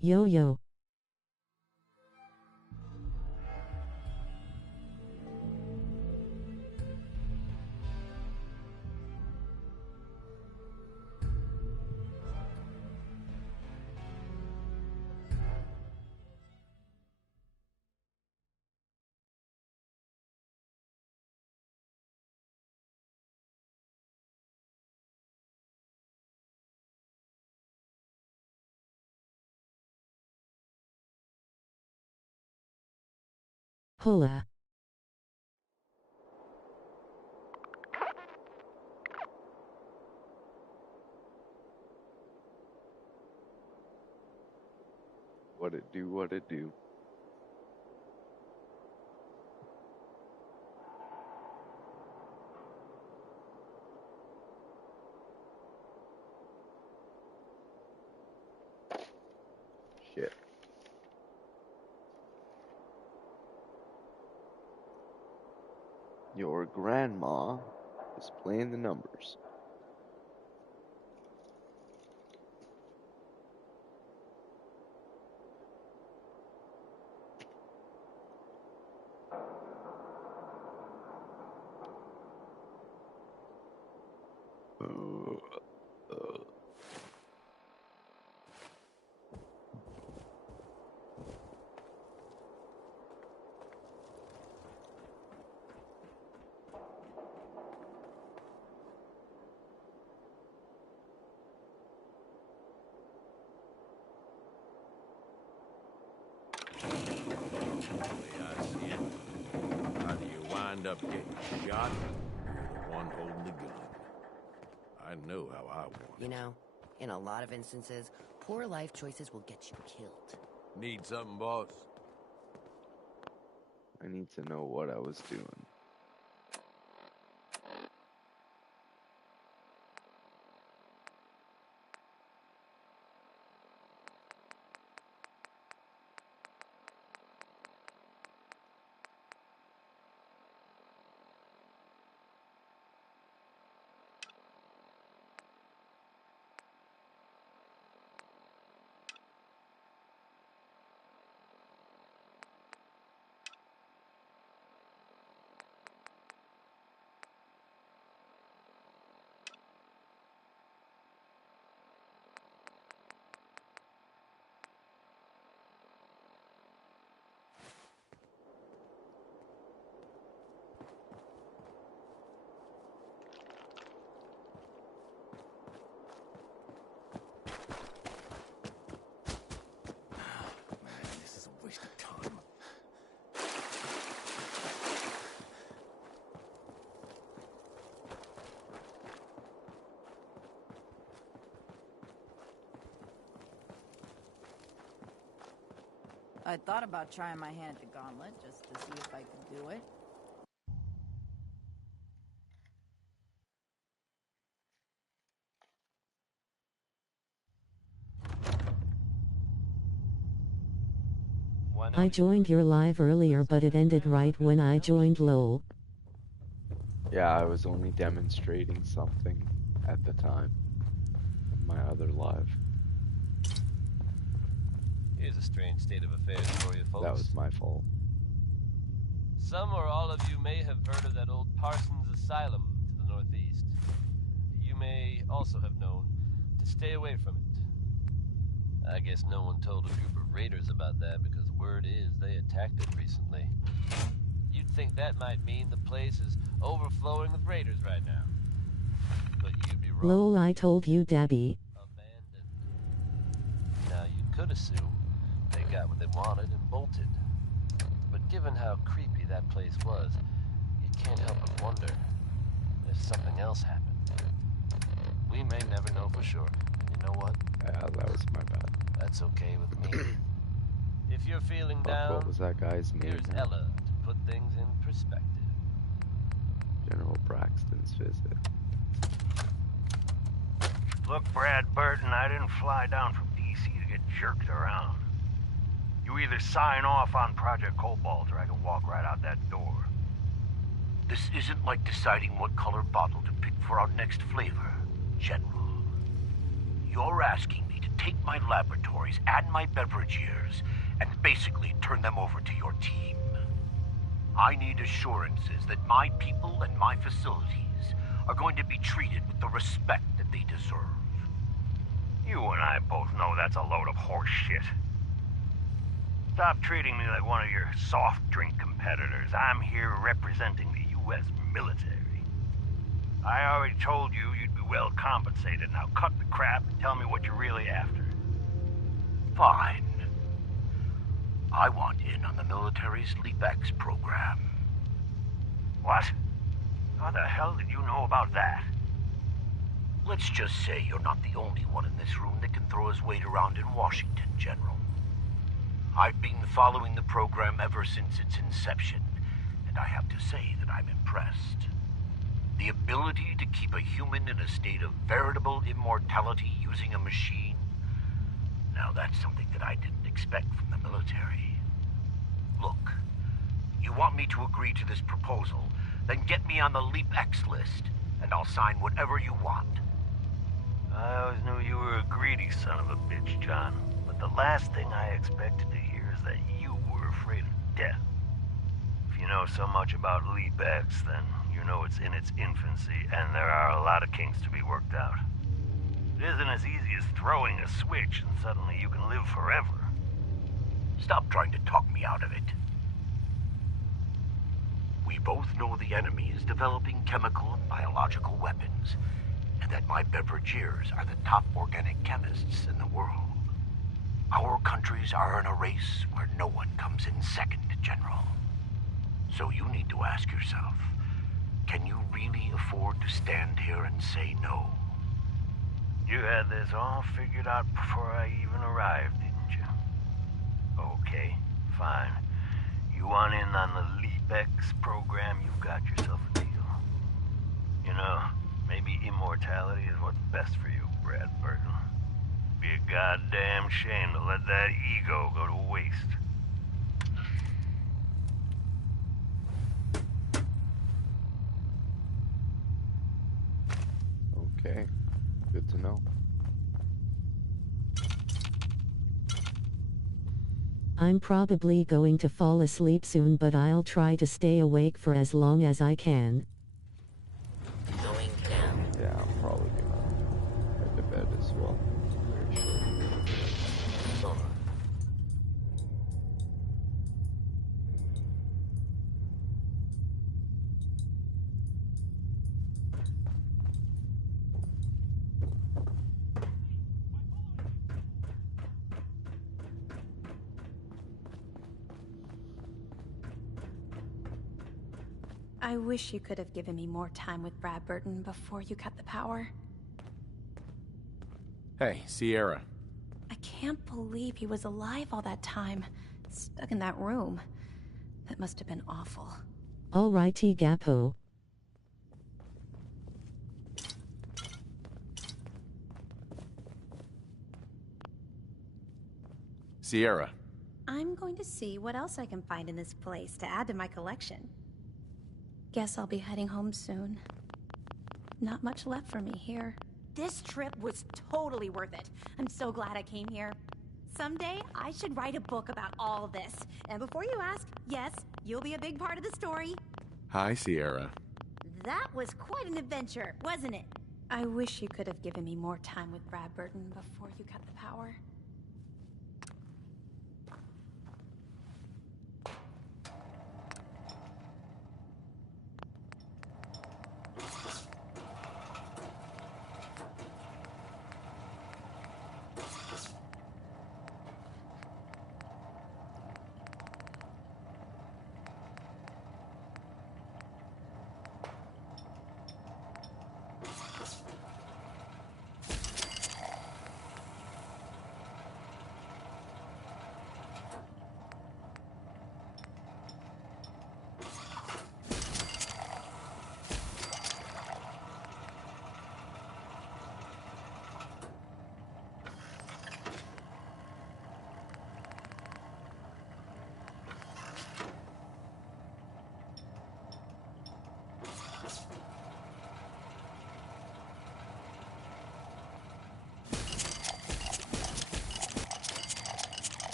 Yo yo. Hola. What it do, what it do. Shit. Your grandma is playing the numbers. Up getting shot, or one holding the gun. I know how I want it. You know, in a lot of instances, poor life choices will get you killed. Need something, boss? I need to know what I was doing. I thought about trying my hand at the gauntlet, just to see if I could do it. I joined your live earlier but it ended right when I joined lol. Yeah, I was only demonstrating something at the time. My other live. Here's a strange state of affairs for you folks. That was my fault. Some or all of you may have heard of that old Parsons Asylum to the northeast. You may also have known to stay away from it. I guess no one told a group of raiders about that because word is they attacked it recently. You'd think that might mean the place is overflowing with raiders right now. But you'd be wrong. Lol, I told you, Dabby. Abandoned. Now you could assume they got what they wanted and bolted. But given how creepy that place was, you can't help but wonder if something else happened. We may never know for sure. And you know what? Yeah, that was my bad. That's okay with me. If you're feeling down, What was that guy's name? here's Ella to put things in perspective. General Braxton's visit. Look, Brad Burton, I didn't fly down from D.C. to get jerked around. You either sign off on Project Cobalt or I can walk right out that door. This isn't like deciding what color bottle to pick for our next flavor, General. You're asking me to take my laboratories and my beverage years and basically turn them over to your team. I need assurances that my people and my facilities are going to be treated with the respect that they deserve. You and I both know that's a load of horse shit. Stop treating me like one of your soft drink competitors. I'm here representing the U.S. military. I already told you you'd be well compensated. Now cut the crap and tell me what you're really after. Fine. I want in on the military's LeapX program. What? How the hell did you know about that? Let's just say you're not the only one in this room that can throw his weight around in Washington, General. I've been following the program ever since its inception, and I have to say that I'm impressed. The ability to keep a human in a state of veritable immortality using a machine, now that's something that I didn't expect from the military. Look, you want me to agree to this proposal, then get me on the LeapX list, and I'll sign whatever you want. I always knew you were a greedy son of a bitch, John. But the last thing I expected to hear is that you were afraid of death. If you know so much about LeapX, then you know it's in its infancy, and there are a lot of kinks to be worked out. It isn't as easy as throwing a switch and suddenly you can live forever. Stop trying to talk me out of it. We both know the enemy is developing chemical and biological weapons, and that my beverageers are the top organic chemists in the world. Our countries are in a race where no one comes in second, General. So you need to ask yourself, can you really afford to stand here and say no? You had this all figured out before I even arrived, didn't you? Okay, fine. You want in on the LeapX program, you've got yourself a deal. You know, maybe immortality is what's best for you, Brad Burton. Be a goddamn shame to let that ego go to waste. Okay, good to know. I'm probably going to fall asleep soon, but I'll try to stay awake for as long as I can. Going down. Yeah, I'm probably gonna head to bed as well. Very short. 4. I wish you could have given me more time with Brad Burton before you cut the power. Hey, Sierra. I can't believe he was alive all that time, stuck in that room. That must have been awful. Alrighty, Gapo. Sierra. I'm going to see what else I can find in this place to add to my collection. Guess I'll be heading home soon. Not much left for me here. This trip was totally worth it. I'm so glad I came here. Someday, I should write a book about all this. And before you ask, yes, you'll be a big part of the story. Hi, Sierra. That was quite an adventure, wasn't it? I wish you could have given me more time with Brad Burton before you cut the power.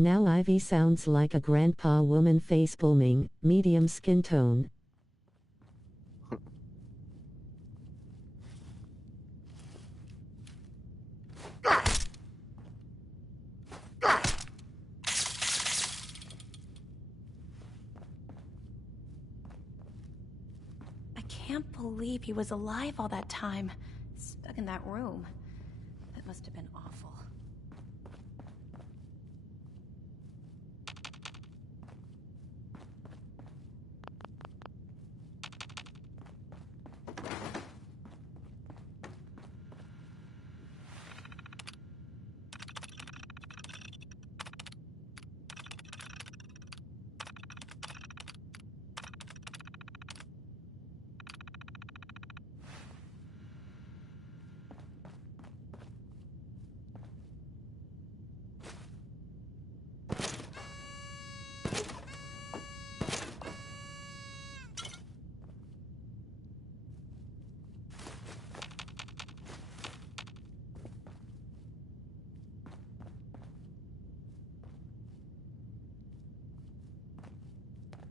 Now Ivy sounds like a grandpa woman face booming, medium skin tone. I can't believe he was alive all that time, stuck in that room. That must have been awful.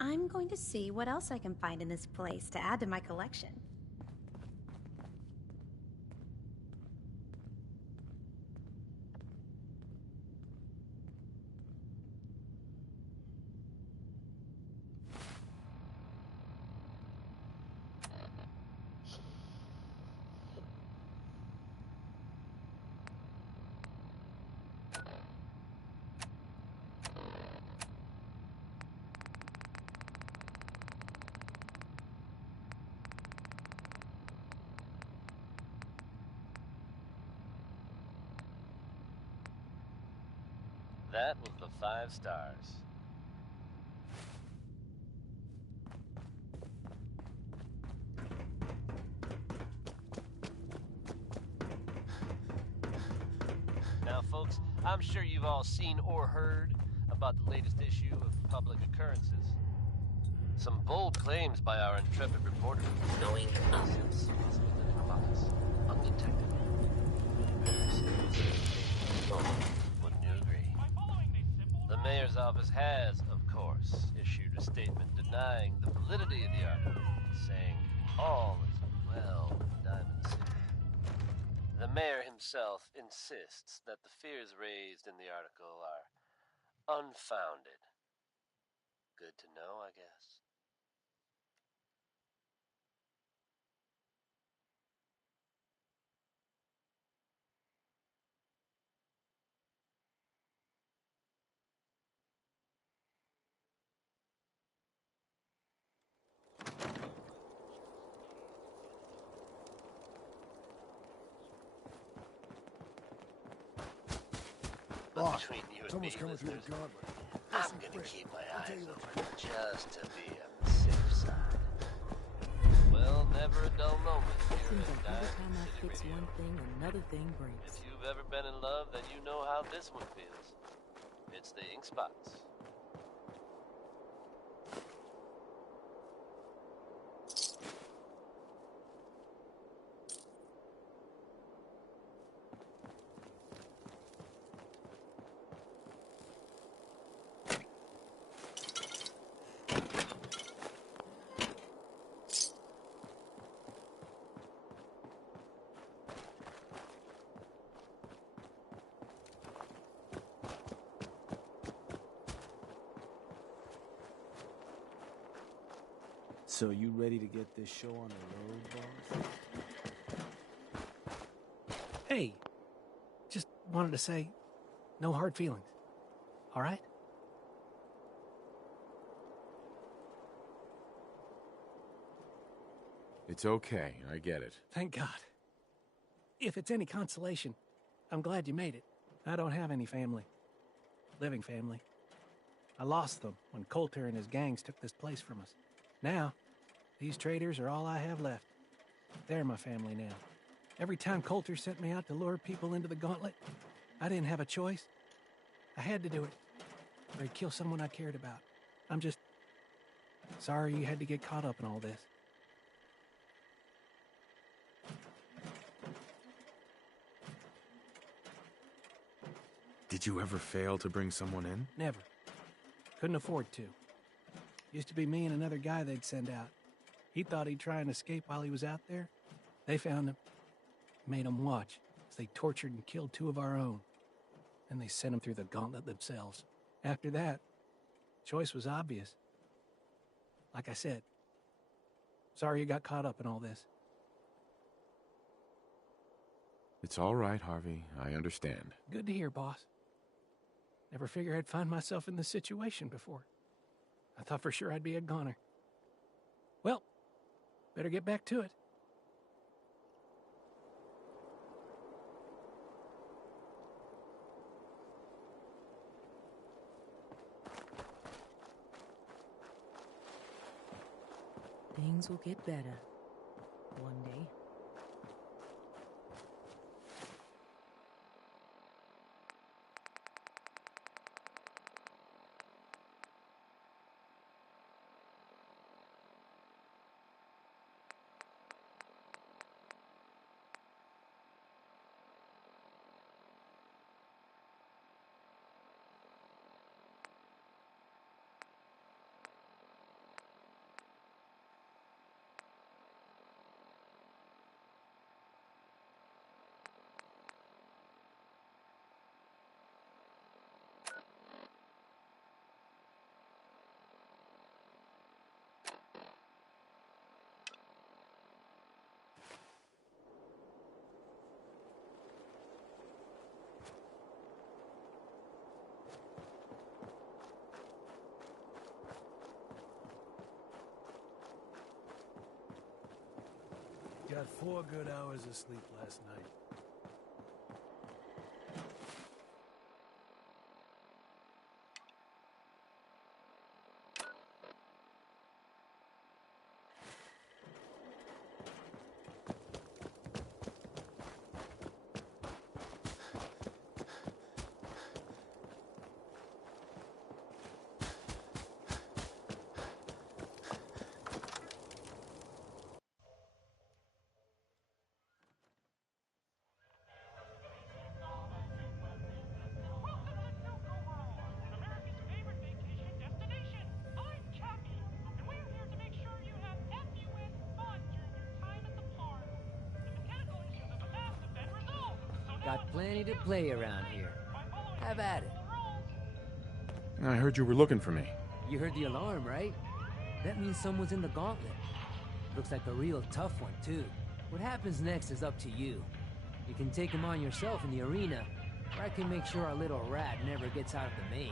I'm going to see what else I can find in this place to add to my collection. That was the 5 stars. Now, folks, I'm sure you've all seen or heard about the latest issue of Public Occurrences. Some bold claims by our intrepid reporter. Knowing us within our box, undetected. Wouldn't you agree? The mayor's office has, of course, issued a statement denying the validity of the article, saying all is well in Diamond City. The mayor himself insists that the fears raised in the article are unfounded. Good to know, I guess. But between you and me, listeners, I'm gonna keep my eyes open just to be on the safe side. Well, never a dull moment here Seems at like every Diamond time I City fix Radio. one thing, another thing breaks. If you've ever been in love, then you know how this one feels. It's the ink spots. So you ready to get this show on the road, boss? Hey, just wanted to say, no hard feelings. All right? It's okay, I get it. Thank God. If it's any consolation, I'm glad you made it. I don't have any family. Living family. I lost them when Coulter and his gangs took this place from us. Now, these traitors are all I have left. They're my family now. Every time Coulter sent me out to lure people into the gauntlet, I didn't have a choice. I had to do it, or he'd kill someone I cared about. I'm just sorry you had to get caught up in all this. Did you ever fail to bring someone in? Never. Couldn't afford to. Used to be me and another guy they'd send out. He thought he'd try and escape while he was out there. They found him, made him watch as they tortured and killed 2 of our own. Then they sent him through the gauntlet themselves. After that, choice was obvious. Like I said, sorry you got caught up in all this. It's all right, Harvey. I understand. Good to hear, boss. Never figured I'd find myself in this situation before. I thought for sure I'd be a goner. Well, better get back to it. Things will get better. One day. Got 4 good hours of sleep last night. Got plenty to play around here. Have at it. I heard you were looking for me. You heard the alarm, right? That means someone's in the gauntlet. Looks like a real tough one, too. What happens next is up to you. You can take him on yourself in the arena, or I can make sure our little rat never gets out of the maze.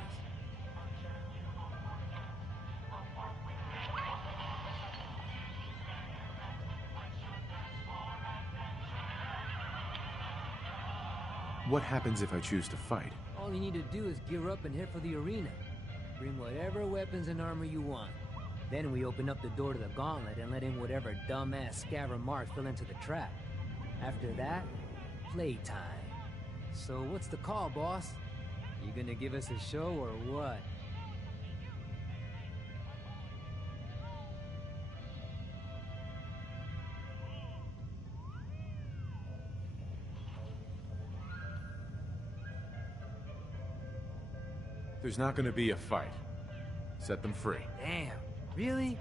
What happens if I choose to fight? All you need to do is gear up and head for the arena. Bring whatever weapons and armor you want. Then we open up the door to the gauntlet and let in whatever dumbass scaver marks fell into the trap. After that, playtime. So what's the call, boss? You gonna give us a show or what? There's not gonna be a fight. Set them free. Damn, really?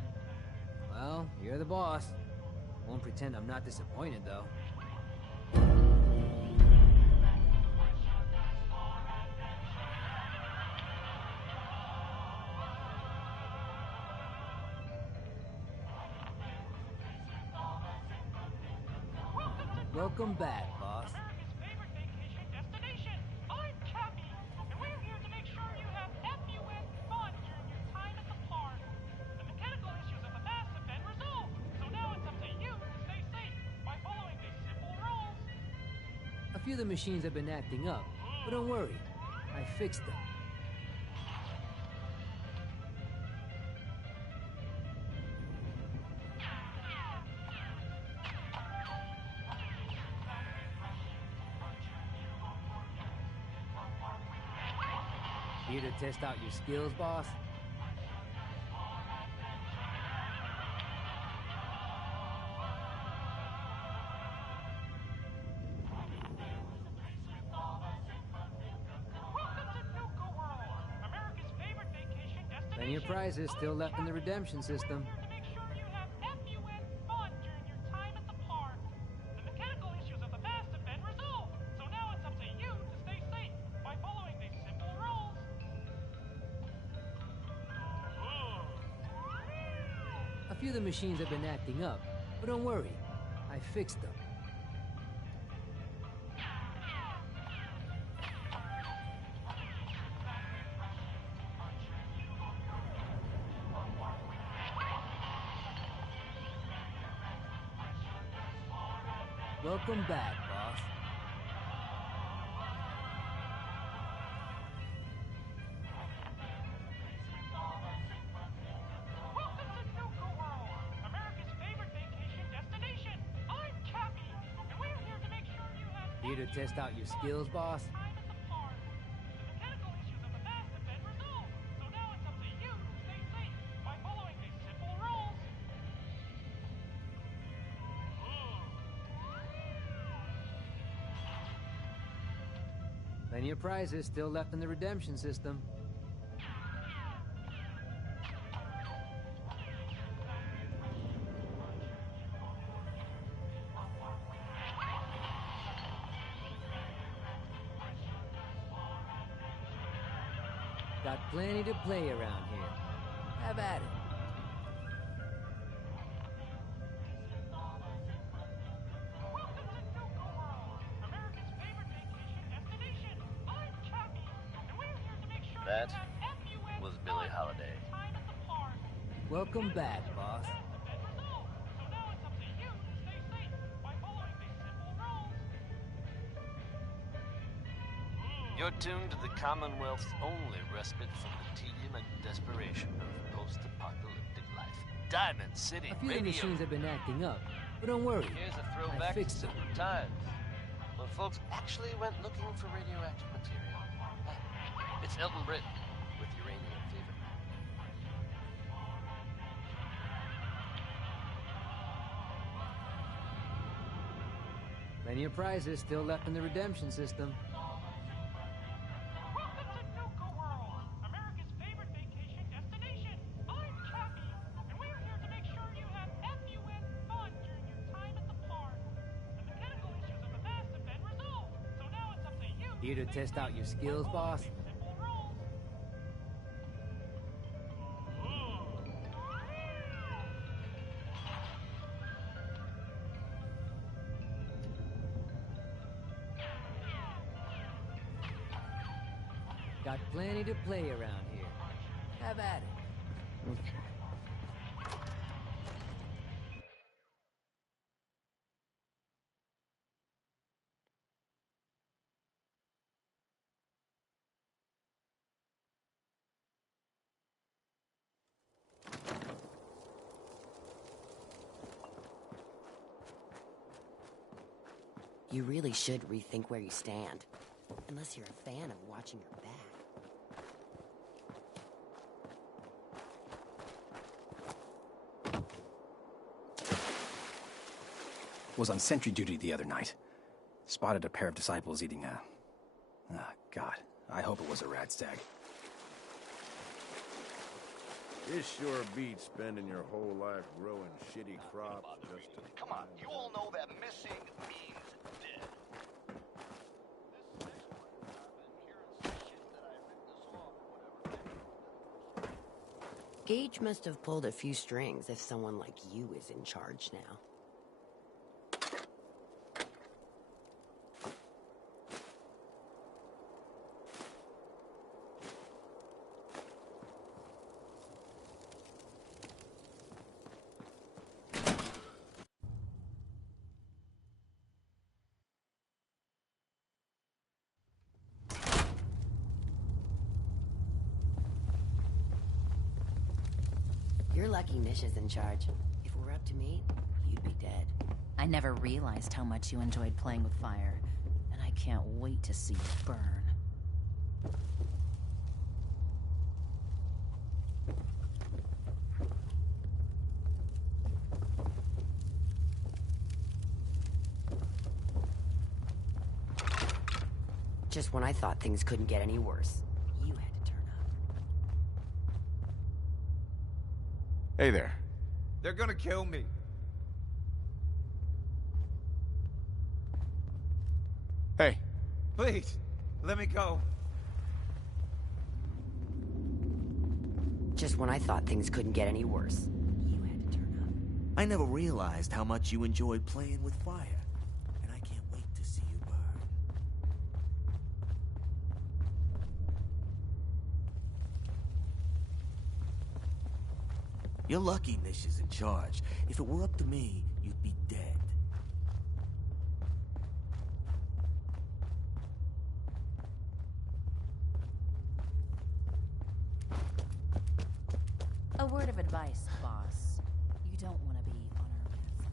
Well, you're the boss. Won't pretend I'm not disappointed, though. Welcome back, boss. A few of the machines have been acting up, but don't worry, I fixed them. Here to test out your skills, boss? And your prizes still left in the redemption system. A few of the machines have been acting up, but don't worry, I fixed them. Welcome back, boss. Welcome to Nuka-World, America's favorite vacation destination. I'm Cappy, and we're here to make sure you have Here to test out your skills, boss? time at the park. The mechanical issues of the past have been resolved, so now it's up to you to stay safe by following these simple rules. Plenty of prizes still left in the redemption system. Got plenty to play around here. Have at it. Welcome to Nuka-World, America's favorite vacation destination. I'm Cappy, and we're here to make sure That you have fun was Billie Holiday. time at the park. Welcome back, boss. So now it's up to you to stay safe by following these simple rules. You're tuned to the Commonwealth's only respite from the tedium and desperation of post-apocalyptic life. Diamond City A few of the Radio. machines have been acting up, but don't worry. Here's a I throwback to fixed them. simpler times, when folks actually went looking for radioactive material. It's Elton Britton with Uranium Fever. Plenty of prizes still left in the redemption system. Welcome to Nuka-World, America's favorite vacation destination. I'm Cappy, and we're here to make sure you have fun during your time at the park. The mechanical issues of the past have been resolved, so now it's up to you Here to test out your skills, boss? simple rules. Got plenty to play around here. Have at it. Okay. You really should rethink where you stand. Unless you're a fan of watching your back. Was on sentry duty the other night. Spotted a pair of disciples eating a... Ah, God. I hope it was a rat stag. This sure beats spending your whole life growing shitty crops just to... Come on, you all know that missing means dead. Gage must have pulled a few strings if someone like you is in charge now. You're lucky Nish is in charge. If it were up to me, you'd be dead. I never realized how much you enjoyed playing with fire, and I can't wait to see you burn. Just when I thought things couldn't get any worse, you had to turn up. Hey there. They're gonna kill me. Hey. Please, let me go. Just when I thought things couldn't get any worse, you had to turn up. I never realized how much you enjoyed playing with fire, and I can't wait to see you burn. You're lucky Nish is in charge. If it were up to me, you'd be dead. A word of advice, boss. You don't want to be on our list.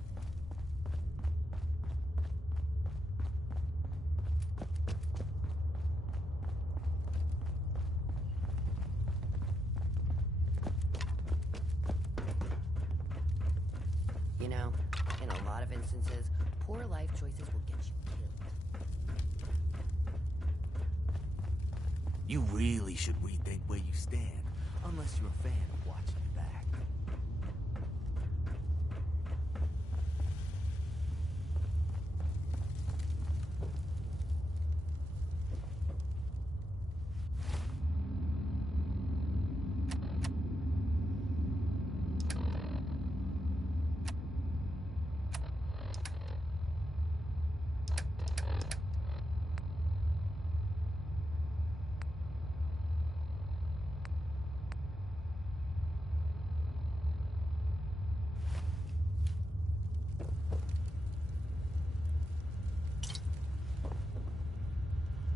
You know, in a lot of instances, poor life choices will get you killed. You really should rethink where you stand, unless you're a fan of watching your back.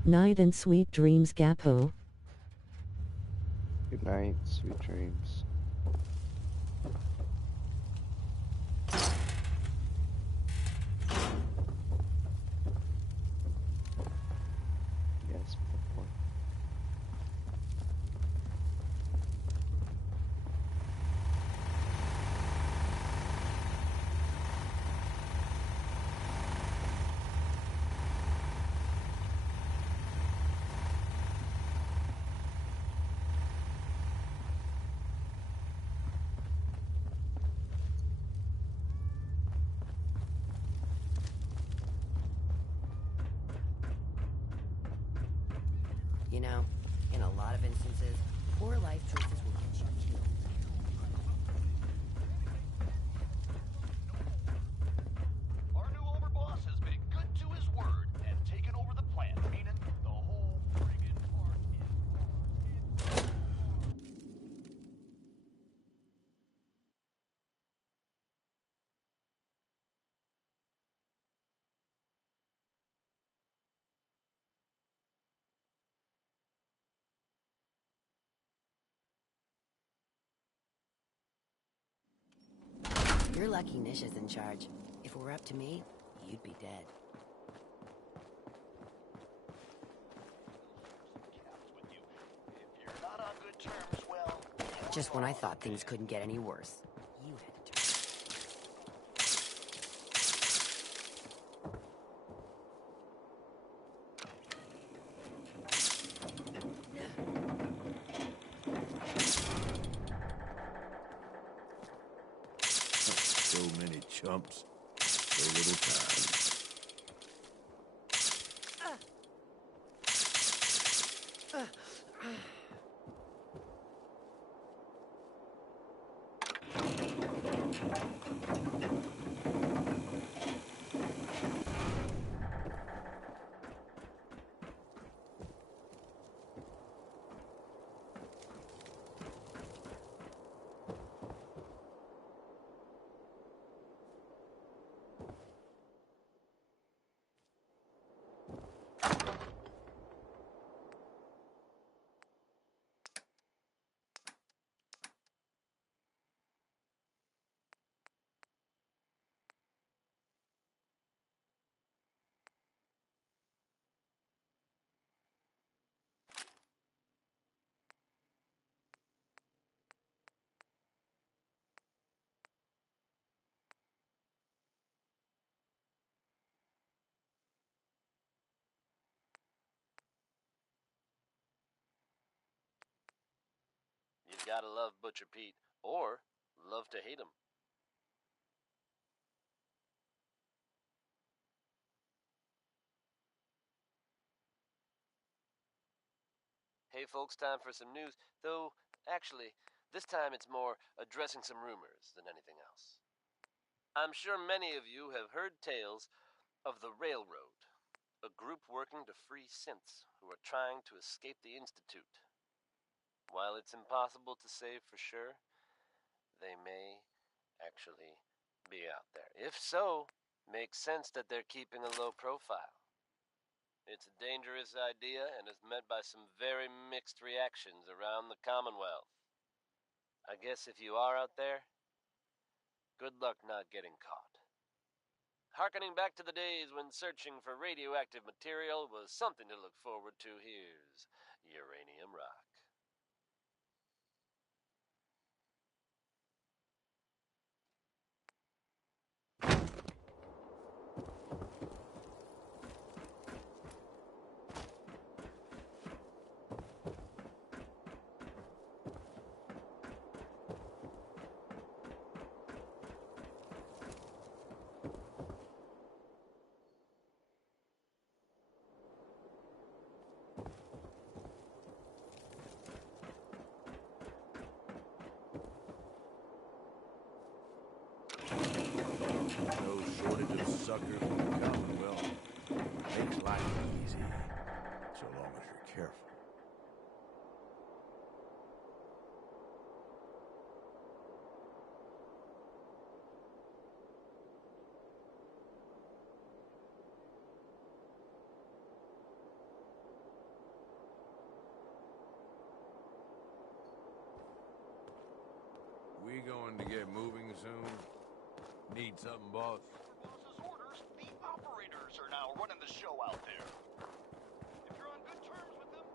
Night and sweet dreams, Gapo. Good night, sweet dreams. Yes, before. You know, in a lot of instances, poor life choices will get you killed. Our new overboss has been good to his word and taken over the plant, meaning the whole friggin' park is You're lucky Nish is in charge. If it were up to me, you'd be dead. If you're not on good terms, well... Just when I thought things couldn't get any worse, you had to turn So many chumps, so little time. You've gotta love Butcher Pete, or love to hate 'em. Hey folks, time for some news. Though, actually, this time it's more addressing some rumors than anything else. I'm sure many of you have heard tales of the Railroad, a group working to free synths who are trying to escape the Institute. While it's impossible to say for sure, they may actually be out there. If so, makes sense that they're keeping a low profile. It's a dangerous idea and is met by some very mixed reactions around the Commonwealth. I guess if you are out there, good luck not getting caught. Harkening back to the days when searching for radioactive material was something to look forward to, here's Uranium Rock. No shortage of suckers in the Commonwealth. Makes life easy, so long as you're careful. We going to get moving soon? Need something, boss? Boss's orders, the operators are now running the show out there. If you're on good terms with them,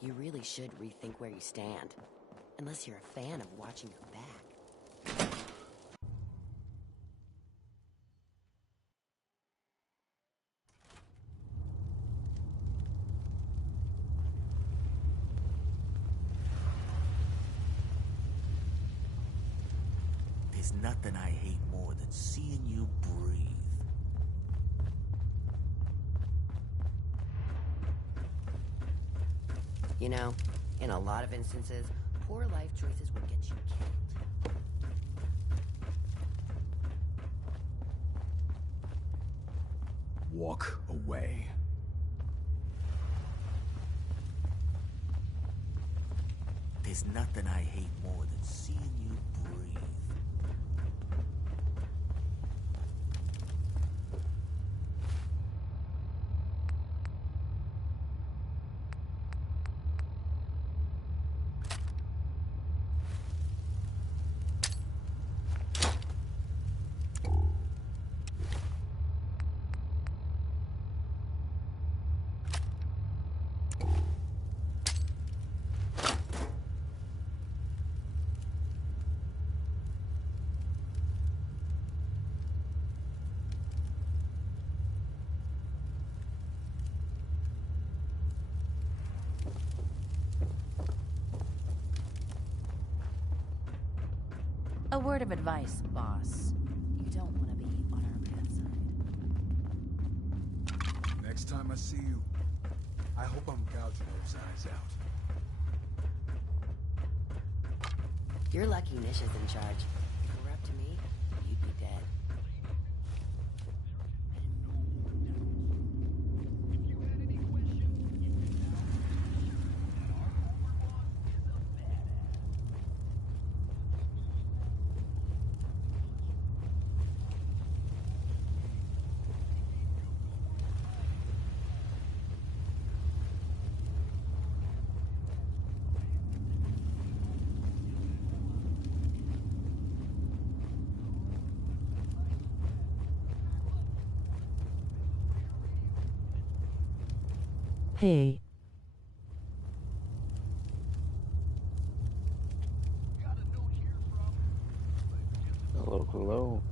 You really should rethink where you stand. Unless you're a fan of watching your back. There's nothing I hate more than seeing you breathe. You know, in a lot of instances, poor life choices will get you killed. Walk away. There's nothing I hate more than seeing you breathe. A word of advice, boss. You don't want to be on our bad side. Next time I see you, I hope I'm gouging those eyes out. You're lucky Nish is in charge. If it were up to me, you'd be dead. Hey. Hello, hello.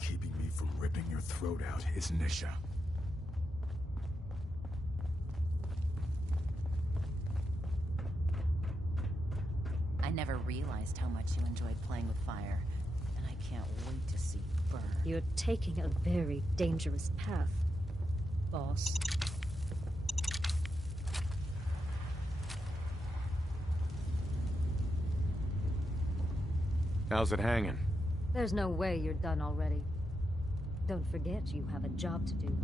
keeping me from ripping your throat out is Nisha. I never realized how much you enjoyed playing with fire, and I can't wait to see you burn. You're taking a very dangerous path, boss. How's it hanging? There's no way you're done already. Don't forget you have a job to do.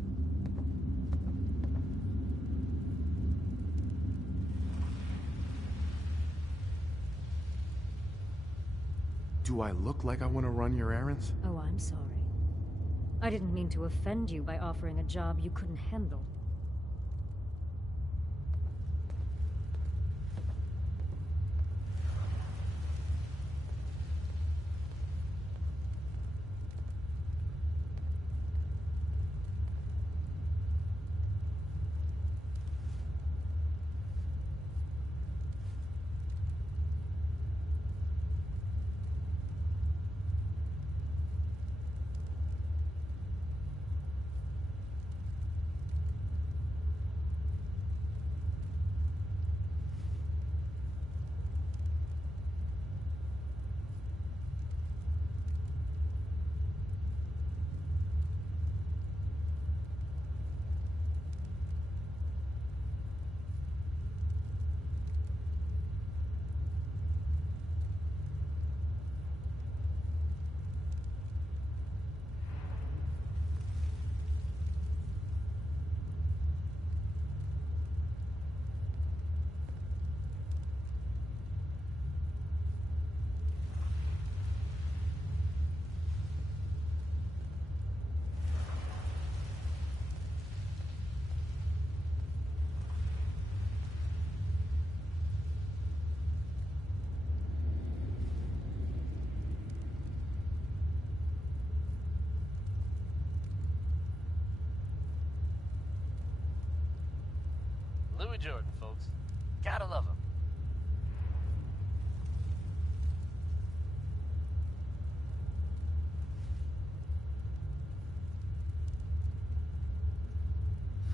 Do I look like I want to run your errands? Oh, I'm sorry. I didn't mean to offend you by offering a job you couldn't handle. Louis Jordan, folks. Gotta love him.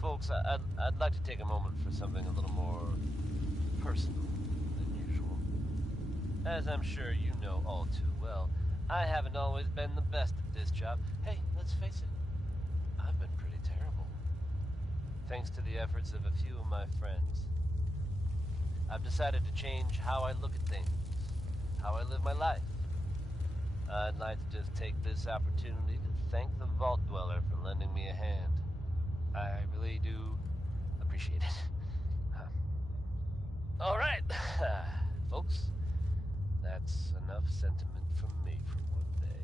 Folks, I'd like to take a moment for something a little more personal than usual. As I'm sure you know all too well, I haven't always been the best at this job. Hey, let's face it, I've been pretty terrible. Thanks to the efforts of a few of my friends, I've decided to change how I look at things, how I live my life. I'd like to just take this opportunity to thank the Vault Dweller for lending me a hand. I really do appreciate it. All right, folks, that's enough sentiment from me for one day.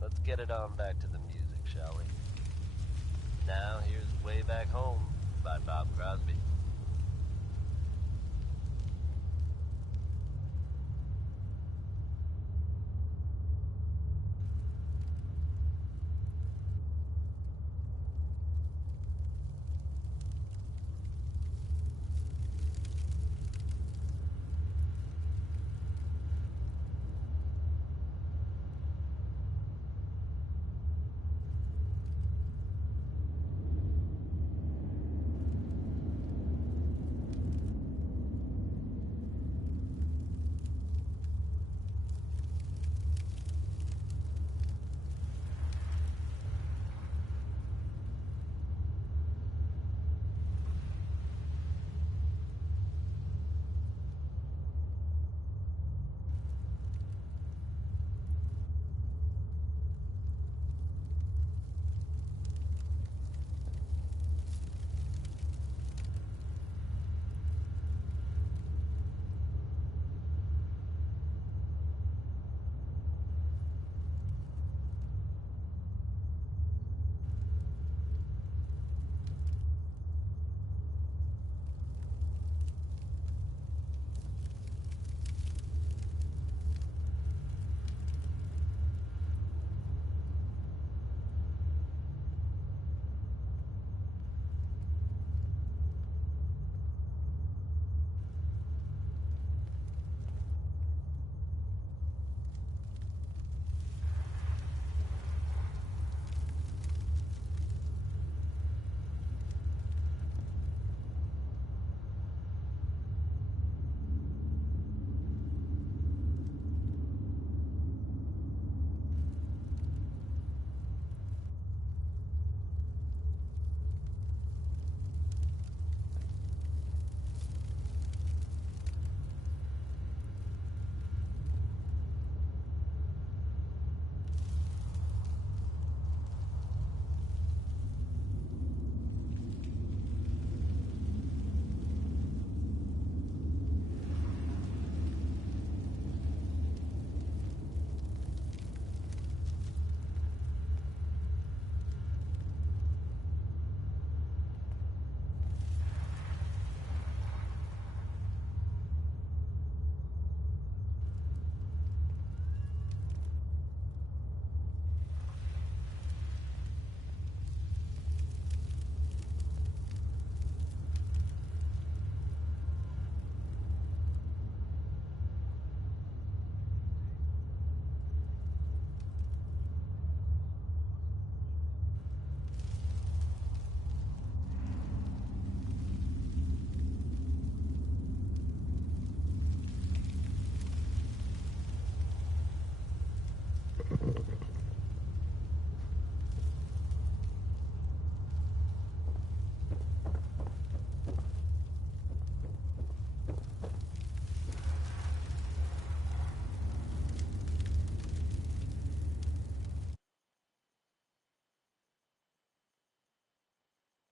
Let's get it on back to the music, shall we? Now, here's Way Back Home by Bob Crosby.